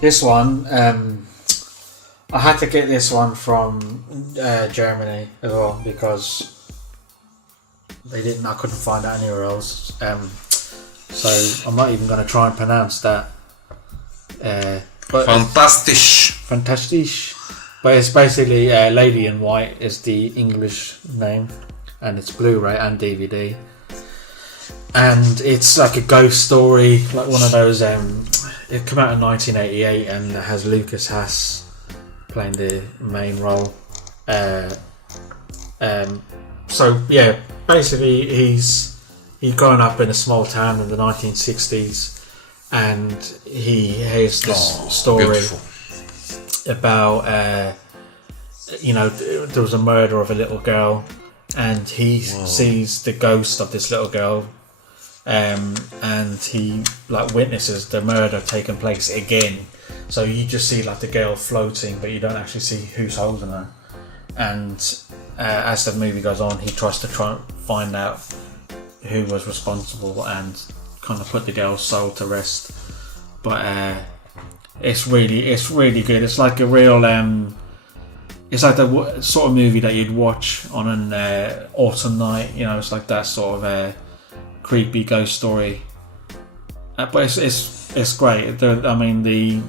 This one, I had to get this one from Germany as well because I couldn't find it anywhere else. So I'm not even going to try and pronounce that. Fantastisch. But it's basically Lady in White is the English name, and it's Blu-ray and DVD. And it's like a ghost story, like one of those. It came out in 1988, and it has Lukas Haas playing the main role. So yeah, basically he's grown up in a small town in the 1960s, and he hears this story beautiful. About there was a murder of a little girl, and he sees the ghost of this little girl, and he like witnesses the murder taking place again. So you just see like the girl floating, but you don't actually see who's holding her. And as the movie goes on, he tries to find out who was responsible and kind of put the girl's soul to rest. But it's really good. It's like a real it's like the sort of movie that you'd watch on an autumn night. It's like that sort of creepy ghost story. But it's great. The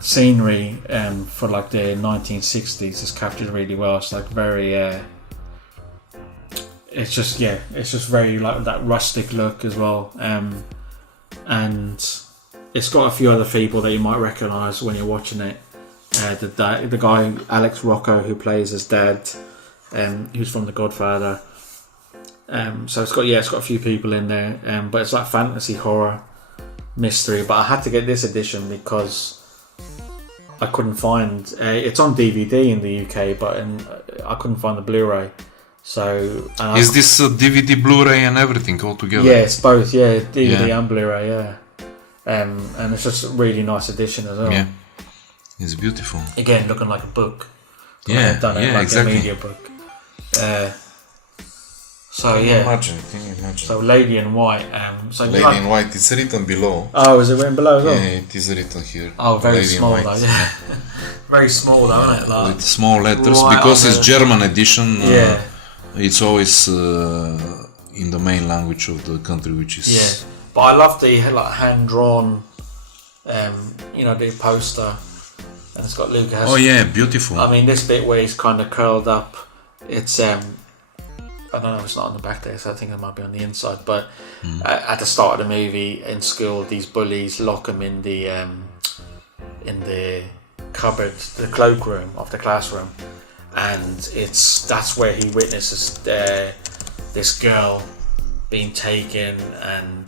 scenery for like the 1960s is captured really well. It's like very it's just very like that rustic look as well, and it's got a few other people that you might recognise when you're watching it. The guy Alex Rocco, who plays his dad, who's from The Godfather. So it's got a few people in there, but it's like fantasy, horror, mystery. But I had to get this edition because I couldn't find it's on DVD in the UK, but I couldn't find the Blu-ray. So is this DVD, Blu-ray, and everything all together? Yeah, it's both. Yeah, DVD and Blu-ray. Yeah, and it's just a really nice edition as well. Yeah, it's beautiful. Again, looking like a book. Yeah, done it like exactly. a media book. Can you imagine? So Lady in White. Lady in White. It's written below. Oh, is it written below as well? Yeah, it is written here. Oh, very Lady small though. Yeah. Very small though, isn't it? Like, with small letters right because it's German edition. Yeah. It's always in the main language of the country, which is. Yeah, but I love the like hand drawn, the poster, and it's got Lukas. Oh yeah, beautiful. I mean, this bit where he's kind of curled up, it's I don't know, it's not on the back there, so I think it might be on the inside. But at the start of the movie, in school, these bullies lock him in the cupboard, the cloakroom of the classroom, and that's where he witnesses this girl being taken, and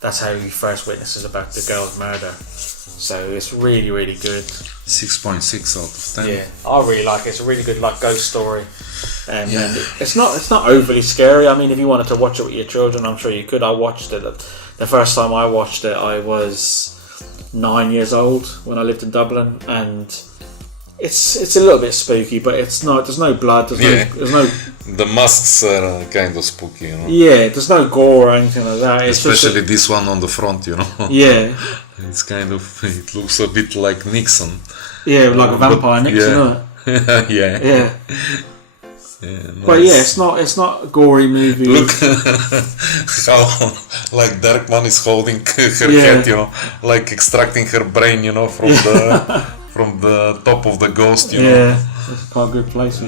that's how he first witnesses about the girl's murder. So it's really, really good. 6.6 out of 10. Yeah, I really like it. It's a really good like ghost story. And it's not overly scary. I mean, if you wanted to watch it with your children, I'm sure you could. I watched it. The first time I watched it, I was 9 years old when I lived in Dublin, and it's a little bit spooky, but it's not. There's no blood. There's no. The masks are kind of spooky, Yeah, there's no gore or anything like that. It's especially this one on the front, Yeah. It's kind of. It looks a bit like Nixon. Yeah, like a vampire Nixon, isn't it? Yeah. Yeah. Yeah, nice. But yeah, it's not a gory movie. Look how like Darkman is holding her head, like extracting her brain, from the top of the ghost, Yeah, it's quite a good place.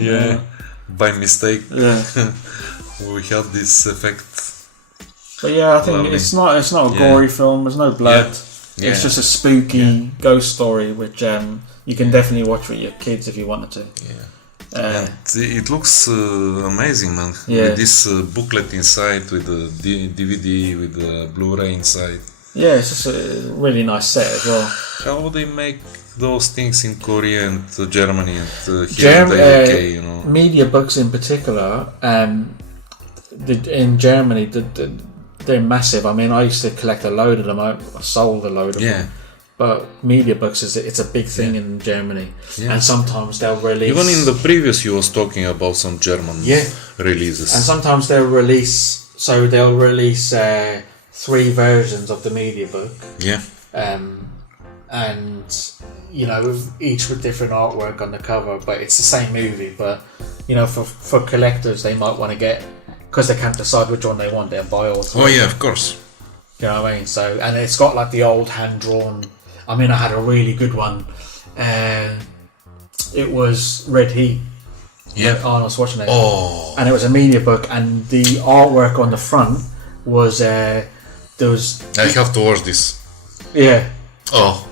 By mistake. Yeah. We had this effect. But yeah, I think it's not a gory film. There's no blood. Yeah. It's just a spooky ghost story, which you can definitely watch with your kids if you wanted to. Yeah. And it looks amazing, man. Yeah. With this booklet inside, with the DVD, with the Blu-ray inside. Yeah, it's just a really nice set as well. How they make those things in Korea and Germany and here in the UK, Media books in particular, in Germany, they're massive. I mean, I used to collect a load of them. I sold a load of them. But media books it's a big thing in Germany, and sometimes they'll release. Even in the previous, you was talking about some German releases, and sometimes they'll release 3 versions of the media book. Yeah. and you know, each with different artwork on the cover, but it's the same movie. But you know, for collectors, they might want to get, because they can't decide which one they want, they'll buy all three. Oh yeah, of course. You know what I mean? So, and it's got like the old hand-drawn. I mean, I had a really good one. It was Red Heat. Yeah. Arnold Schwarzenegger. Oh. And it was a media book, and the artwork on the front was there was. I have to watch this. Yeah. Oh.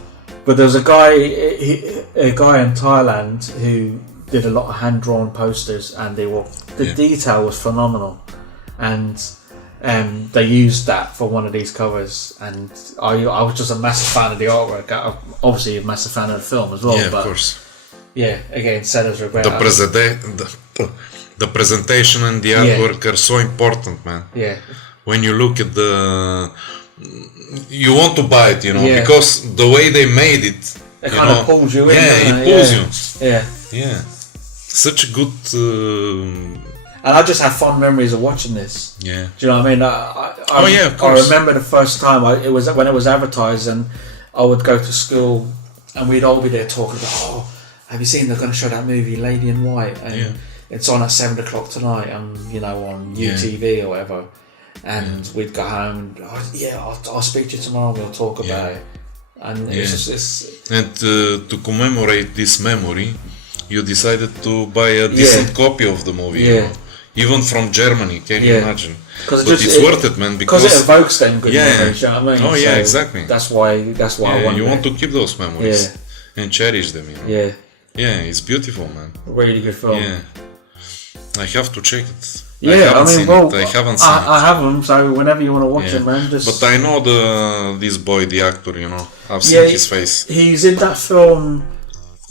But there was a guy in Thailand who did a lot of hand-drawn posters, and the detail was phenomenal, and they used that for one of these covers, and I was just a massive fan of the artwork. Obviously, a massive fan of the film as well. Yeah, but of course. Yeah, again, Setter's regret. The presentation and the artwork are so important, man. Yeah. When you look at you want to buy it, you know, because the way they made it, it kind of pulls you in. Yeah, it pulls you. Yeah. Yeah. Such a good. And I just have fond memories of watching this. Yeah. Do you know what I mean? Of course. I remember the first time it was when it was advertised, and I would go to school, and we'd all be there talking about, oh, have you seen they're going to show that movie Lady in White, and it's on at 7:00 tonight, and you know, on UTV or whatever. And we'd go home and I'll speak to you tomorrow and we'll talk about it. And it's just and to commemorate this memory, you decided to buy a decent copy of the movie, you know? Even from Germany, can you imagine? But it's worth it, man, because it evokes them good memories, you know what I mean? Oh yeah, exactly. That's why I want you want to keep those memories and cherish them, you know? Yeah, it's beautiful, man. Really good film. Yeah, I have to check it. I haven't seen it. I haven't, so whenever you want to watch it, man, just... But I know this boy, the actor, you know. I've seen his face. He's in that film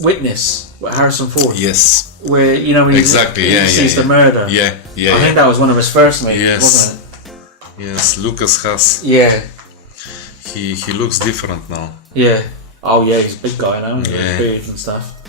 Witness with Harrison Ford. Yes. Where, you know, when he sees the murder. Yeah. I think that was one of his first movies, wasn't it? Yes, Lukas Haas. Yeah. He looks different now. Yeah. Oh yeah, he's a big guy now. He's got beard and stuff.